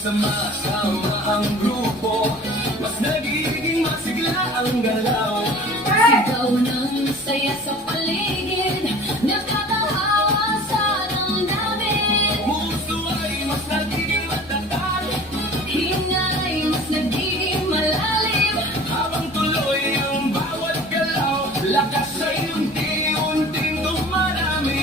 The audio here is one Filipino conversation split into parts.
Magsama-sama ang grupo, mas nagiging masigla ang galaw. Sigaw ng saya sa paligid, nakakahawa sa damdamin. Puso ay mas nagiging matatag, Hingay mas nagiging malalim. habang tuloy ang bawat galaw, lakas ay unti-unting dumarami.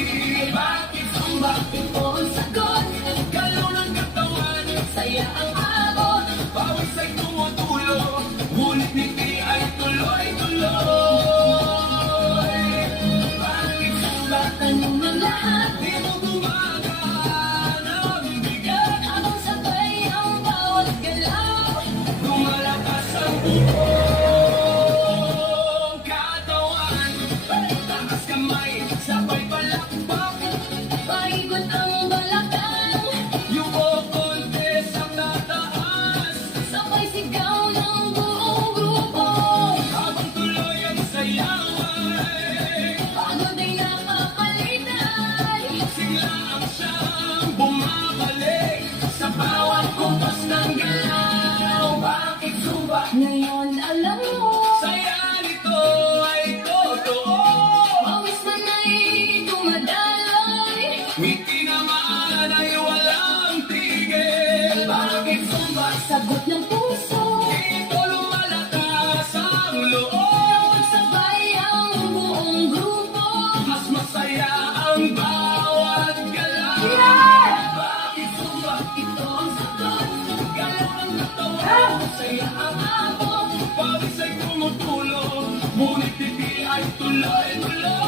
Bakit ang bakit Ito ang sagot, galaw ng katawan, saya ang abot. pawis ay tumutulo, ngunit ngiti ay tuloy-tuloy. Bakit ang bakit Tanong ng lahat, di mo gumagaan ang bigat? habang sabay ang bawat galaw. Lumalakas ang buong katawan, taas kamay, sabay palakpak. Paikot ang balakang, Yuko konti sa tataas, sabay sigaw ng buong grupo. habang tuloy ang sayaway. Pagod ay nakapalitay, Sigla ang siyang bumabalik sa bawat kumpas ng galaw. Bakit suba? ngayon alam mo. Saya nito ay totoo. Pawis man ay dumadaloy, Ngiti naman ay walang tigil. Bakit suba? sagot ng puso. Dito lumalakas ang loob. Pagsabay ang buong grupo. Mas masaya ang bawat galaw. Yeah! Bakit suba? Ito ang sagot, Galaw ng katawan, saya ang abot. pawis ay tumutulong, ngunit hindi ay tuloy-tuloy.